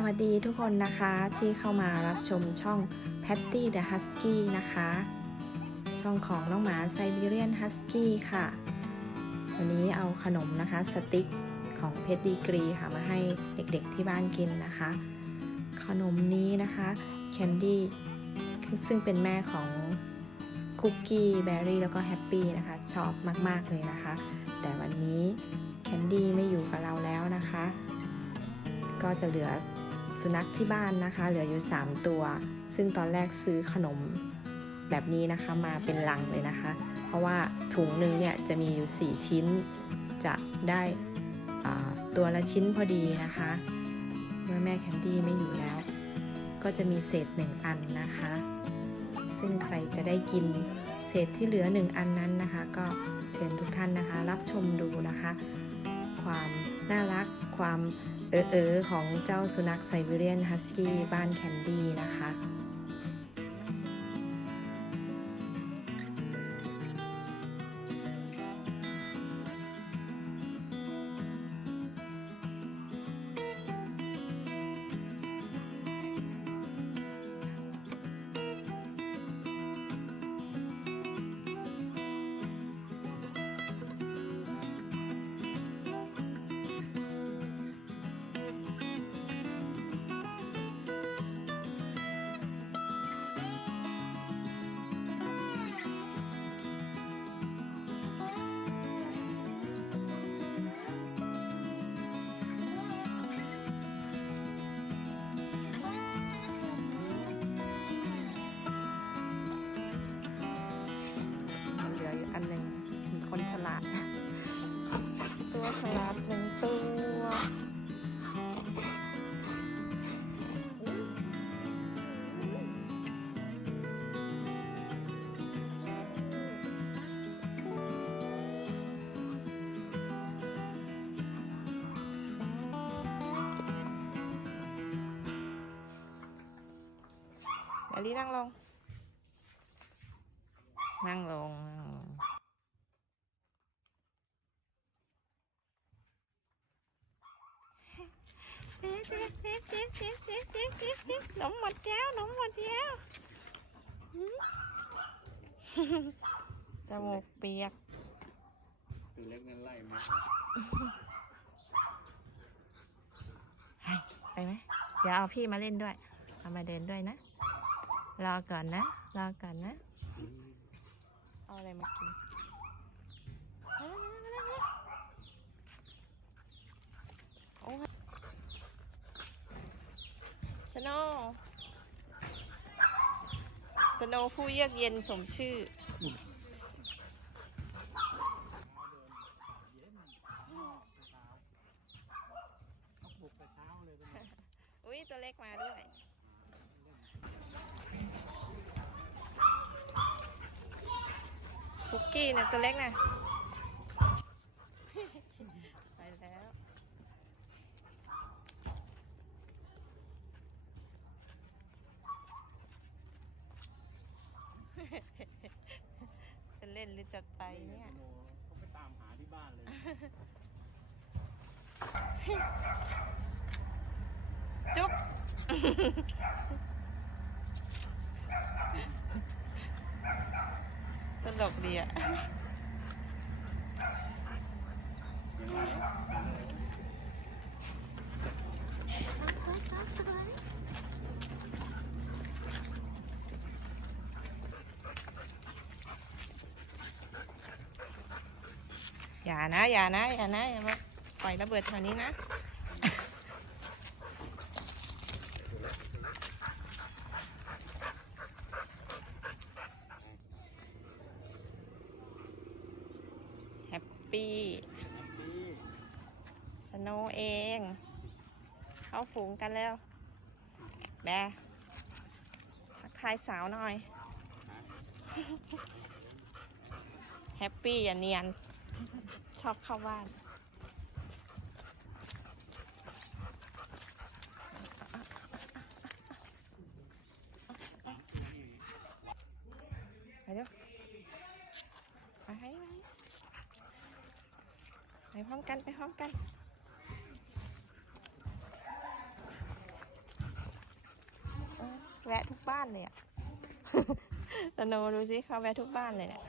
สวัสดีทุกคนนะคะ ที่เข้ามารับชมช่อง Patty the Husky นะคะ ช่องของน้องหมา Siberian Husky ค่ะ วันนี้เอาขนมนะคะสติ๊กของเพชรดีกรีค่ะมาให้เด็กๆที่บ้านกินนะคะ ขนมนี้นะคะแคนดี้ซึ่งเป็นแม่ของคุกกี้แบร์รี่แล้วก็แฮปปี้นะคะ ชอบมากๆเลยนะคะ แต่วันนี้แคนดี้ไม่อยู่กับเราแล้วนะคะ ก็จะเหลือ สุนัขที่บ้านนะคะ เหลืออยู่ 3 ตัว ซึ่งตอนแรกซื้อขนมแบบนี้นะคะมาเป็นลังเลยนะคะ เพราะว่าถุงหนึ่งเนี่ยจะมีอยู่ 4 ชิ้น จะได้ตัวละชิ้นพอดีนะคะ เมื่อแม่แคนดี้ไม่อยู่แล้ว ก็จะมีเศษ1อันนะคะ ซึ่งใครจะได้กินเศษที่เหลือ1อันนั้นนะคะ ก็เชิญทุกท่านนะคะ รับชมดูนะคะ ความน่ารักความ เออๆของเจ้าสุนัขไซบีเรียนฮัสกี้บ้านแคนดี้นะคะ อลี่นั่งลง นั่งลงนั่งลงนมหมดแล้วนมหมดแล้วจมูกเปียกตัวเล็กนั่นไล่มาไปไหม เดี๋ยวเอาพี่มาเล่นด้วย เอามาเดินด้วยนะ รอก่อนนะ รอก่อนนะ เอาอะไรมากินโอ้ยสโนสโนผู้เยือกเย็นสมชื่อ อุ้ยตัวเล็กมาด้วย กกี้เนี่ยตัวเล็กนะไปแล้วจะเล่นหรือจะไปเนี่ยโนเขาไปตามหาที่บ้านเลย จุ๊บ ตลกดีอะอย่านะ อย่านะ อย่านะ อย่ามาปล่อยระเบิดแถวนี้นะ ปี้สโนเอง เข้าฝูงกันแล้วแบทักทายสาวหน่อย แฮปปี้อย่าเนียน ชอบเข้าบ้านไปเร็ว ไปพร้อมกันไปพร้อมกัน แวะทุกบ้านเลยอะตโนดูสิเขาแวะทุกบ้านเลยเนี่ย